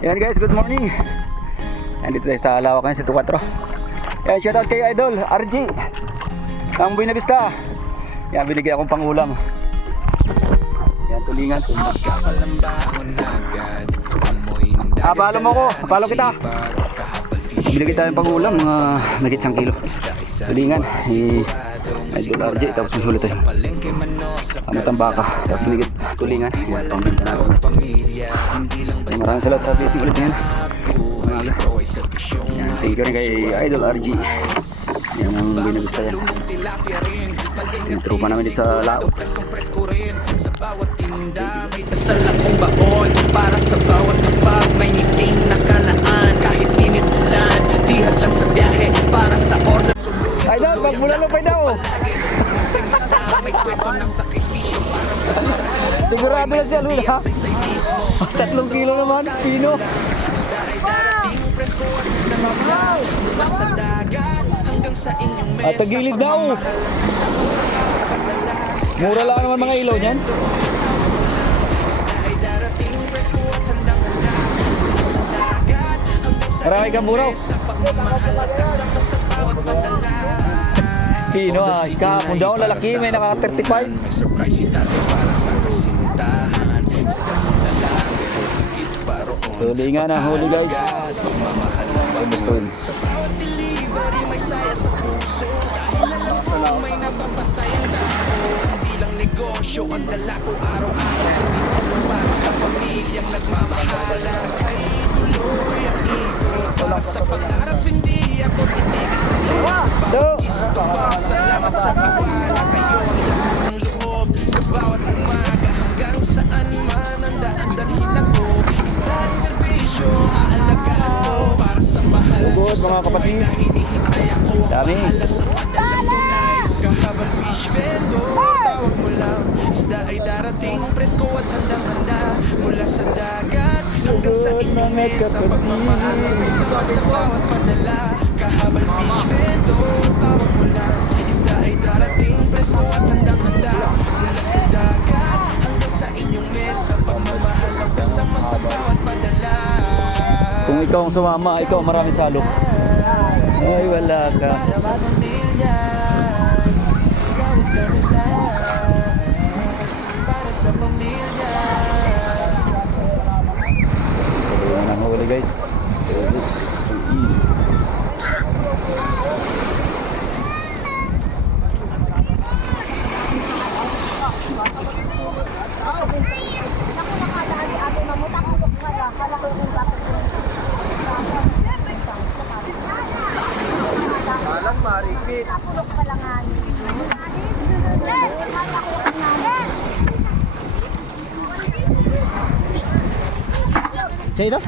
Yan guys, good morning. Nandito tayo sa lawak ngayon, sa 24. Yan, shoutout kay Idol RG ang Buena Vista. Yan, binigay akong pangulam. Yan, tulingan. Palo mo ko, palo kita. Binigay tayong pangulam, mga nagit 1 kilo. Tulingan ni Idol RG. Tapos masulit tayo ano tambaka. Tapos binigay tulingan. Yan, pambinta na ako. Maraming salamat sa fishing ulit ngayon. Yan, thank you rin kay Idol RG. Yan ang binagusta yan. Yung trupa namin dito sa laot. Sa lakong baon para sa bawat kapag may ngiting nakalaan. Kahit init ulan, dihat lang sa biyahe para sa order. Idol, magbulalo pa daw. Sigurado na siya, Lula. 3 kilo naman, pino. At tagilid daw. Mura lang naman mga ilaw niyan. Marami kang buraw. Pino ah, kahapon daw lalaki may nakaka-35. Tulingan na huli guys. Gustuin. Sa bawat delivery may saya sa puso. Dahil alam ko may napapasayang tao. Hindi lang negosyo ang dala ko araw-araw. Kundi tulong para sa pamilyang nagmamahala. Sakay tuloy ang ikot para sa pangarap. Hindi ako titigil sa loob. Sa bawat gusto salamat sa tiwala. Kayo ang lakas ng loob. Sa bawat umaga hanggang saan man ang daan dalhin ako. Isda at serbisyo aalagaan ko para sa mahal. Ugod mga kapatid. Dami. Kahabang fish vendor, tawag mo lang. Isda ay darating, presko at handang-handa. Mula sa dagat hanggang sa inyong mesa. Pagmamahal ang kasama sa bawat padala. Kahabang fish vendor, tawag mo lang. Isda ay darating, presko at handang-handa. Mula sa dagat hanggang sa inyong mesa. Pagmamahal ang kasama sa bawat padala. Kung ikaw ang sumama, ikaw marami salo. Ay wala ka. Para sa pamilya, gawin ka nila. Para sa pamilya. Ayan ang huli guys. Alang maripit. Kapulok pa lang nga. Sino?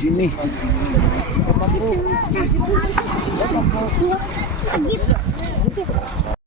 Jimmy.